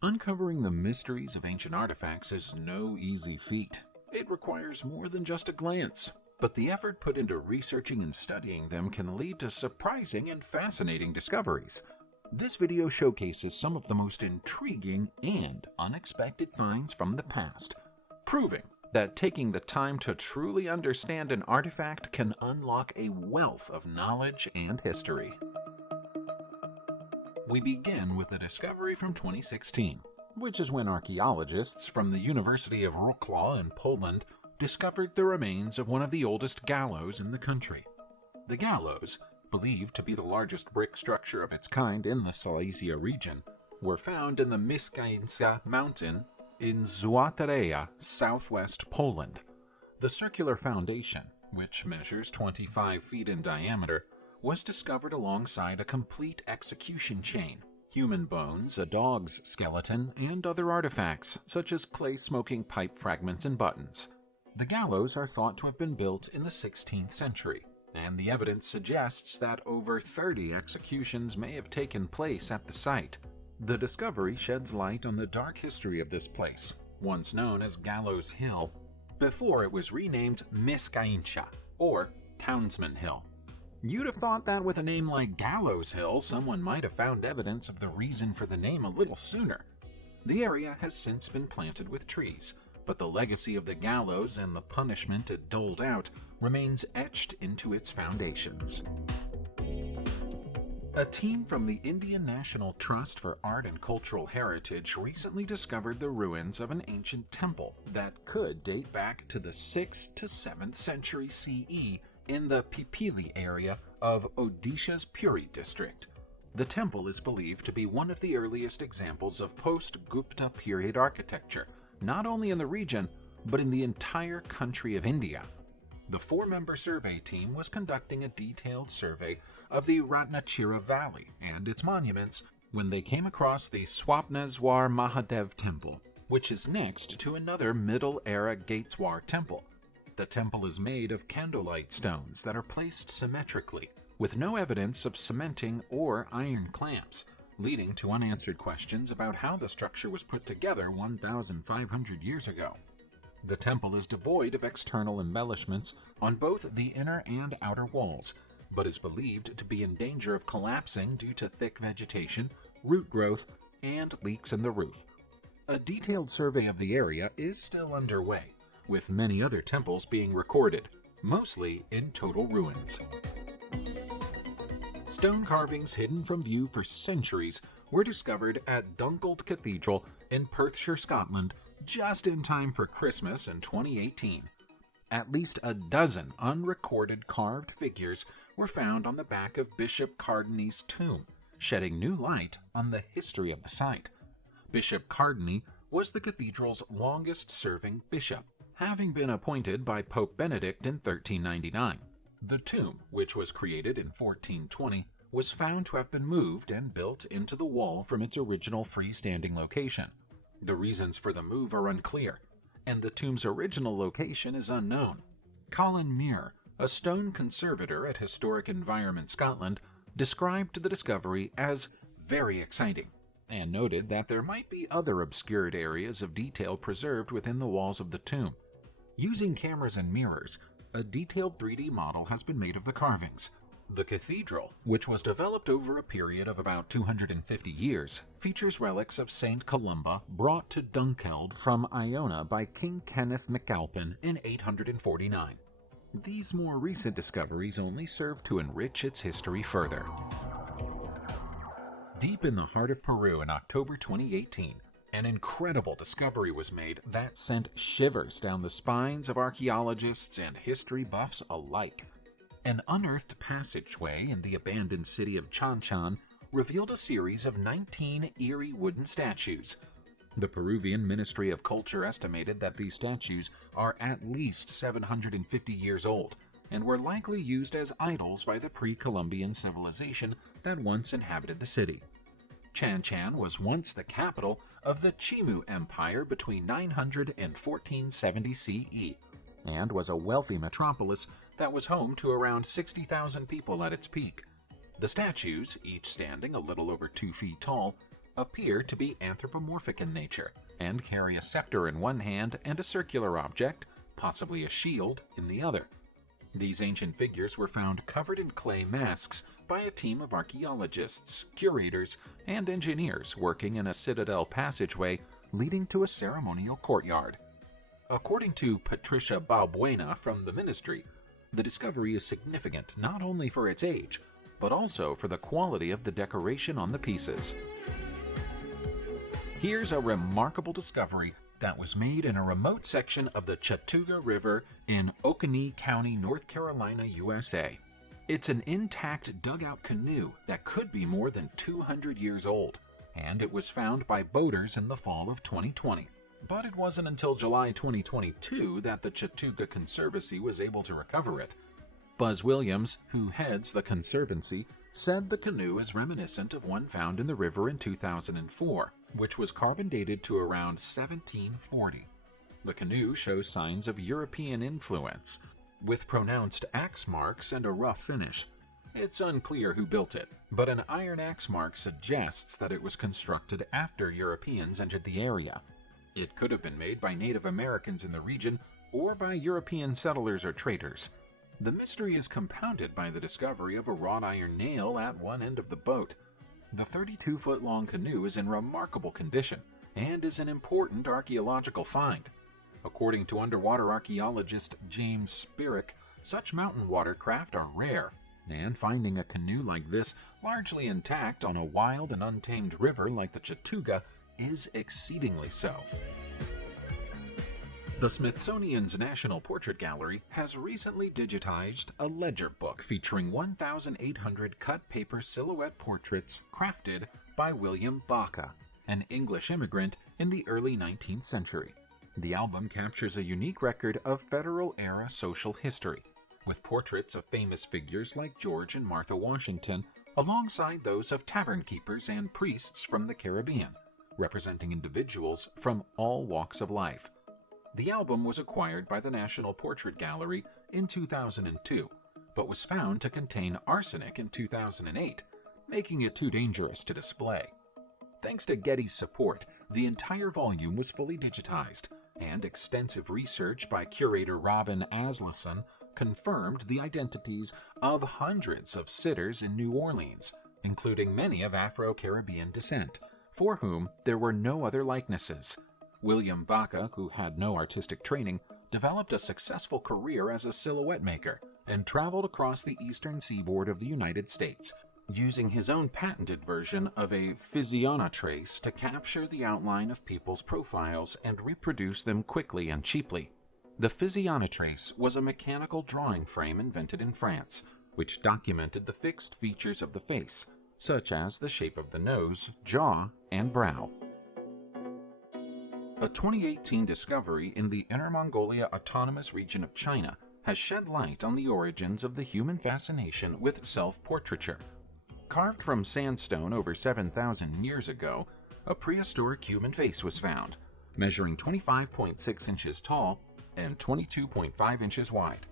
Uncovering the mysteries of ancient artifacts is no easy feat. It requires more than just a glance, but the effort put into researching and studying them can lead to surprising and fascinating discoveries. This video showcases some of the most intriguing and unexpected finds from the past, proving that taking the time to truly understand an artifact can unlock a wealth of knowledge and history. We begin with a discovery from 2016, which is when archaeologists from the University of Wrocław in Poland discovered the remains of one of the oldest gallows in the country. The gallows, believed to be the largest brick structure of its kind in the Silesia region, were found in the Miskańska mountain in Złatareja, southwest Poland. The circular foundation, which measures 25 feet in diameter, was discovered alongside a complete execution chain, human bones, a dog's skeleton, and other artifacts, such as clay smoking pipe fragments and buttons. The gallows are thought to have been built in the 16th century, and the evidence suggests that over 30 executions may have taken place at the site. The discovery sheds light on the dark history of this place, once known as Gallows Hill, before it was renamed Mieszkańca, or Townsman Hill. You'd have thought that with a name like Gallows Hill, someone might have found evidence of the reason for the name a little sooner. The area has since been planted with trees, but the legacy of the gallows and the punishment it doled out remains etched into its foundations. A team from the Indian National Trust for Art and Cultural Heritage recently discovered the ruins of an ancient temple that could date back to the 6th to 7th century CE in the Pipili area of Odisha's Puri district. The temple is believed to be one of the earliest examples of post-Gupta period architecture, not only in the region, but in the entire country of India. The 4-member survey team was conducting a detailed survey of the Ratnachira Valley and its monuments when they came across the Swapneshwar Mahadev Temple, which is next to another Middle-era Gateswar temple. The temple is made of candlelight stones that are placed symmetrically, with no evidence of cementing or iron clamps, leading to unanswered questions about how the structure was put together 1,500 years ago. The temple is devoid of external embellishments on both the inner and outer walls, but is believed to be in danger of collapsing due to thick vegetation, root growth, and leaks in the roof. A detailed survey of the area is still underway, with many other temples being recorded, mostly in total ruins. Stone carvings hidden from view for centuries were discovered at Dunkeld Cathedral in Perthshire, Scotland, just in time for Christmas in 2018. At least a dozen unrecorded carved figures were found on the back of Bishop Cardeney's tomb, shedding new light on the history of the site. Bishop Cardeney was the cathedral's longest-serving bishop, having been appointed by Pope Benedict in 1399. The tomb, which was created in 1420, was found to have been moved and built into the wall from its original freestanding location. The reasons for the move are unclear, and the tomb's original location is unknown. Colin Muir, a stone conservator at Historic Environment Scotland, described the discovery as very exciting, and noted that there might be other obscured areas of detail preserved within the walls of the tomb. Using cameras and mirrors, a detailed 3D model has been made of the carvings. The cathedral, which was developed over a period of about 250 years, features relics of Saint Columba brought to Dunkeld from Iona by King Kenneth MacAlpin in 849. These more recent discoveries only serve to enrich its history further. Deep in the heart of Peru in October 2018, an incredible discovery was made that sent shivers down the spines of archaeologists and history buffs alike. An unearthed passageway in the abandoned city of Chanchan revealed a series of 19 eerie wooden statues. The Peruvian Ministry of Culture estimated that these statues are at least 750 years old and were likely used as idols by the pre-Columbian civilization that once inhabited the city. Chanchan was once the capital of the Chimu Empire between 900 and 1470 CE, and was a wealthy metropolis that was home to around 60,000 people at its peak. The statues, each standing a little over 2 feet tall, appear to be anthropomorphic in nature and carry a scepter in one hand and a circular object, possibly a shield, in the other. These ancient figures were found covered in clay masks by a team of archaeologists, curators, and engineers working in a citadel passageway leading to a ceremonial courtyard. According to Patricia Balbuena from the ministry, the discovery is significant not only for its age, but also for the quality of the decoration on the pieces. Here's a remarkable discovery that was made in a remote section of the Chattooga River in Oconee County, North Carolina, USA. It's an intact dugout canoe that could be more than 200 years old, and it was found by boaters in the fall of 2020. But it wasn't until July 2022 that the Chattooga Conservancy was able to recover it. Buzz Williams, who heads the Conservancy, said the canoe is reminiscent of one found in the river in 2004, which was carbon dated to around 1740. The canoe shows signs of European influence, with pronounced axe marks and a rough finish. It's unclear who built it, but an iron axe mark suggests that it was constructed after Europeans entered the area. It could have been made by Native Americans in the region or by European settlers or traders. The mystery is compounded by the discovery of a wrought iron nail at one end of the boat. The 32-foot-long canoe is in remarkable condition and is an important archaeological find. According to underwater archaeologist James Spirick, such mountain watercraft are rare, and finding a canoe like this largely intact on a wild and untamed river like the Chattooga is exceedingly so. The Smithsonian's National Portrait Gallery has recently digitized a ledger book featuring 1,800 cut paper silhouette portraits crafted by William Baca, an English immigrant in the early 19th century. The album captures a unique record of Federal-era social history, with portraits of famous figures like George and Martha Washington, alongside those of tavern keepers and priests from the Caribbean, representing individuals from all walks of life. The album was acquired by the National Portrait Gallery in 2002, but was found to contain arsenic in 2008, making it too dangerous to display. Thanks to Getty's support, the entire volume was fully digitized, and extensive research by curator Robin Aslason confirmed the identities of hundreds of sitters in New Orleans, including many of Afro-Caribbean descent, for whom there were no other likenesses. William Baca, who had no artistic training, developed a successful career as a silhouette maker and traveled across the eastern seaboard of the United States, using his own patented version of a physionotrace to capture the outline of people's profiles and reproduce them quickly and cheaply. The physionotrace was a mechanical drawing frame invented in France, which documented the fixed features of the face, such as the shape of the nose, jaw, and brow. A 2018 discovery in the Inner Mongolia Autonomous Region of China has shed light on the origins of the human fascination with self-portraiture. Carved from sandstone over 7,000 years ago, a prehistoric human face was found, measuring 25.6 inches tall and 22.5 inches wide.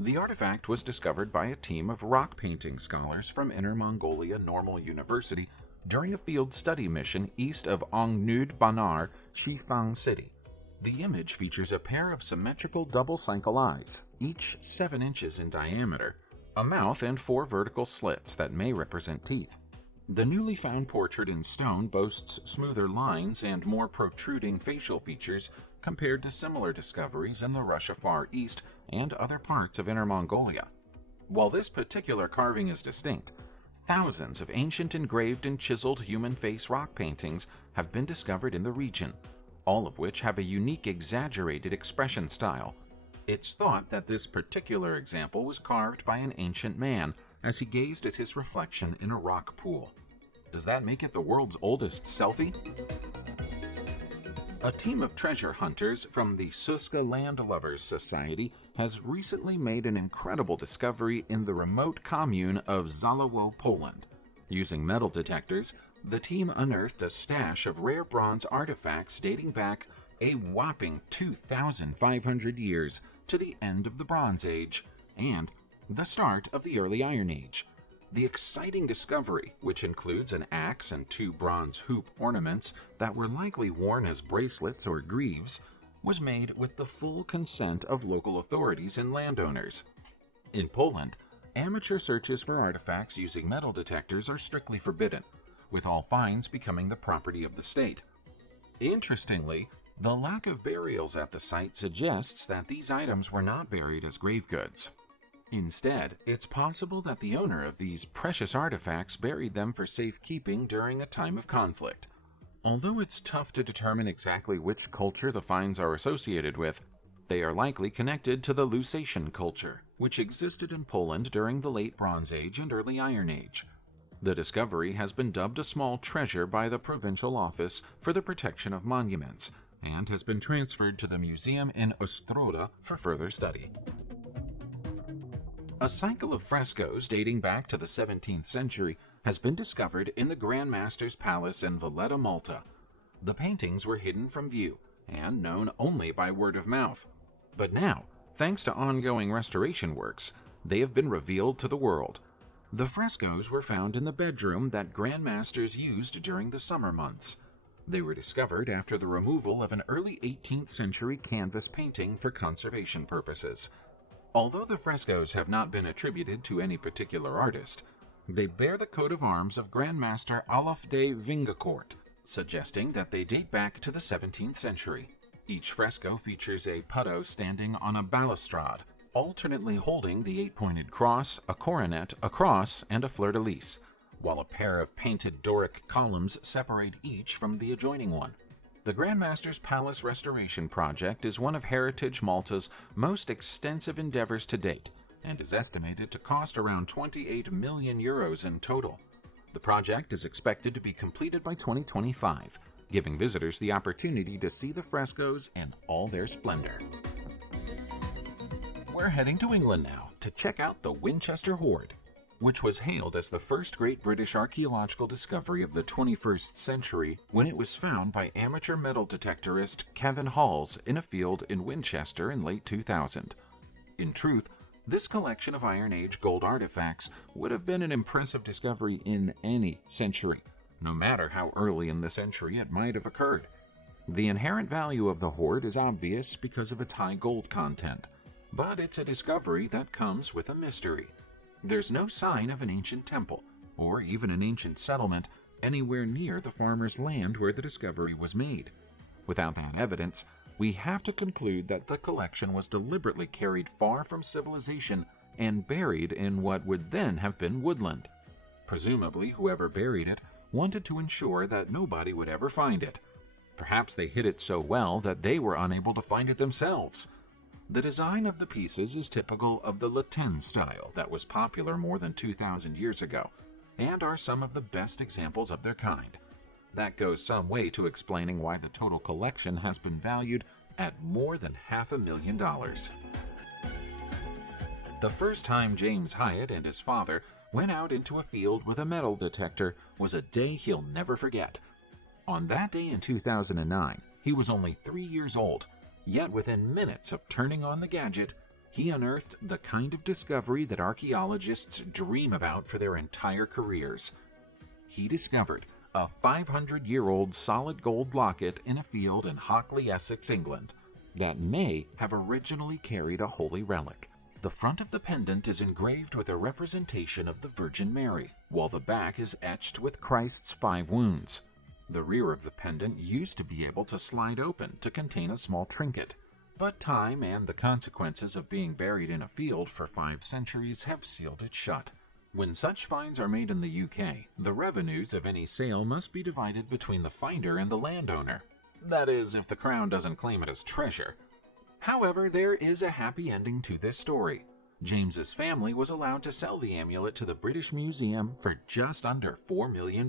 The artifact was discovered by a team of rock painting scholars from Inner Mongolia Normal University during a field study mission east of Ongnud Banar, Shifang City. The image features a pair of symmetrical double-cycle eyes, each 7 inches in diameter, a mouth, and 4 vertical slits that may represent teeth. The newly found portrait in stone boasts smoother lines and more protruding facial features compared to similar discoveries in the Russia Far East and other parts of Inner Mongolia. While this particular carving is distinct, thousands of ancient engraved and chiseled human face rock paintings have been discovered in the region, all of which have a unique exaggerated expression style. It's thought that this particular example was carved by an ancient man as he gazed at his reflection in a rock pool. Does that make it the world's oldest selfie? A team of treasure hunters from the Suska Land Lovers Society has recently made an incredible discovery in the remote commune of Zalawo, Poland. Using metal detectors, the team unearthed a stash of rare bronze artifacts dating back a whopping 2,500 years to the end of the Bronze Age and the start of the Early Iron Age. The exciting discovery, which includes an axe and 2 bronze hoop ornaments that were likely worn as bracelets or greaves, was made with the full consent of local authorities and landowners. In Poland, amateur searches for artifacts using metal detectors are strictly forbidden, with all finds becoming the property of the state. Interestingly, the lack of burials at the site suggests that these items were not buried as grave goods. Instead, it's possible that the owner of these precious artifacts buried them for safekeeping during a time of conflict. Although it's tough to determine exactly which culture the finds are associated with, they are likely connected to the Lusatian culture, which existed in Poland during the Late Bronze Age and Early Iron Age. The discovery has been dubbed a small treasure by the Provincial Office for the Protection of Monuments, and has been transferred to the museum in Ostroda for further study. A cycle of frescoes dating back to the 17th century has been discovered in the Grand Master's Palace in Valletta, Malta. The paintings were hidden from view and known only by word of mouth. But now, thanks to ongoing restoration works, they have been revealed to the world. The frescoes were found in the bedroom that Grand Masters used during the summer months. They were discovered after the removal of an early 18th century canvas painting for conservation purposes. Although the frescoes have not been attributed to any particular artist, they bear the coat of arms of Grand Master Olaf de Vingecourt, suggesting that they date back to the 17th century. Each fresco features a putto standing on a balustrade, alternately holding the 8-pointed cross, a coronet, a cross, and a fleur-de-lis, while a pair of painted Doric columns separate each from the adjoining one. The Grand Master's Palace Restoration Project is one of Heritage Malta's most extensive endeavors to date, and is estimated to cost around 28 million euros in total. The project is expected to be completed by 2025, giving visitors the opportunity to see the frescoes in all their splendor. We're heading to England now to check out the Winchester Hoard, which was hailed as the first great British archaeological discovery of the 21st century when it was found by amateur metal detectorist Kevin Halls in a field in Winchester in late 2000. In truth, this collection of Iron Age gold artifacts would have been an impressive discovery in any century, no matter how early in the century it might have occurred. The inherent value of the hoard is obvious because of its high gold content, but it's a discovery that comes with a mystery. There's no sign of an ancient temple, or even an ancient settlement, anywhere near the farmer's land where the discovery was made. Without that evidence, we have to conclude that the collection was deliberately carried far from civilization and buried in what would then have been woodland. Presumably, whoever buried it wanted to ensure that nobody would ever find it. Perhaps they hid it so well that they were unable to find it themselves. The design of the pieces is typical of the Latin style that was popular more than 2,000 years ago, and are some of the best examples of their kind. That goes some way to explaining why the total collection has been valued at more than $500,000. The first time James Hyatt and his father went out into a field with a metal detector was a day he'll never forget. On that day in 2009, he was only 3 years old. Yet within minutes of turning on the gadget, he unearthed the kind of discovery that archaeologists dream about for their entire careers. He discovered a 500-year-old solid gold locket in a field in Hockley, Essex, England, that may have originally carried a holy relic. The front of the pendant is engraved with a representation of the Virgin Mary, while the back is etched with Christ's 5 wounds. The rear of the pendant used to be able to slide open to contain a small trinket, but time and the consequences of being buried in a field for 5 centuries have sealed it shut. When such finds are made in the UK, the revenues of any sale must be divided between the finder and the landowner. That is, if the Crown doesn't claim it as treasure. However, there is a happy ending to this story. James's family was allowed to sell the amulet to the British Museum for just under $4 million.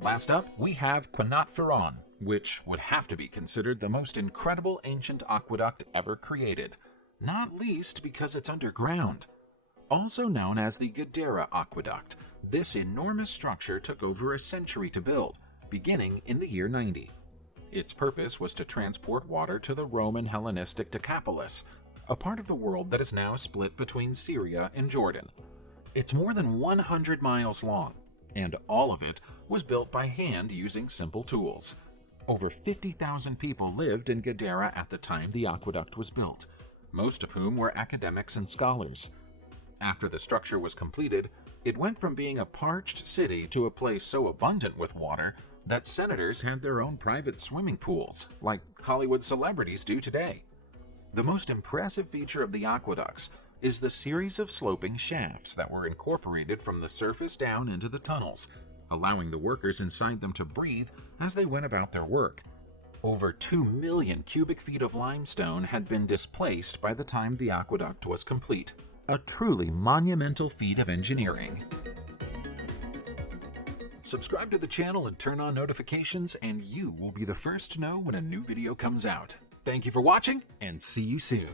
Last up, we have Cwnat Fyron, which would have to be considered the most incredible ancient aqueduct ever created, not least because it's underground. Also known as the Gadara Aqueduct, this enormous structure took over a century to build, beginning in the year 90. Its purpose was to transport water to the Roman Hellenistic Decapolis, a part of the world that is now split between Syria and Jordan. It's more than 100 miles long, and all of it was built by hand using simple tools. Over 50,000 people lived in Gadara at the time the aqueduct was built, most of whom were academics and scholars. After the structure was completed, it went from being a parched city to a place so abundant with water that senators had their own private swimming pools, like Hollywood celebrities do today. The most impressive feature of the aqueducts is the series of sloping shafts that were incorporated from the surface down into the tunnels, allowing the workers inside them to breathe as they went about their work. Over 2 million cubic feet of limestone had been displaced by the time the aqueduct was complete. A truly monumental feat of engineering. Subscribe to the channel and turn on notifications, and you will be the first to know when a new video comes out. Thank you for watching, and see you soon.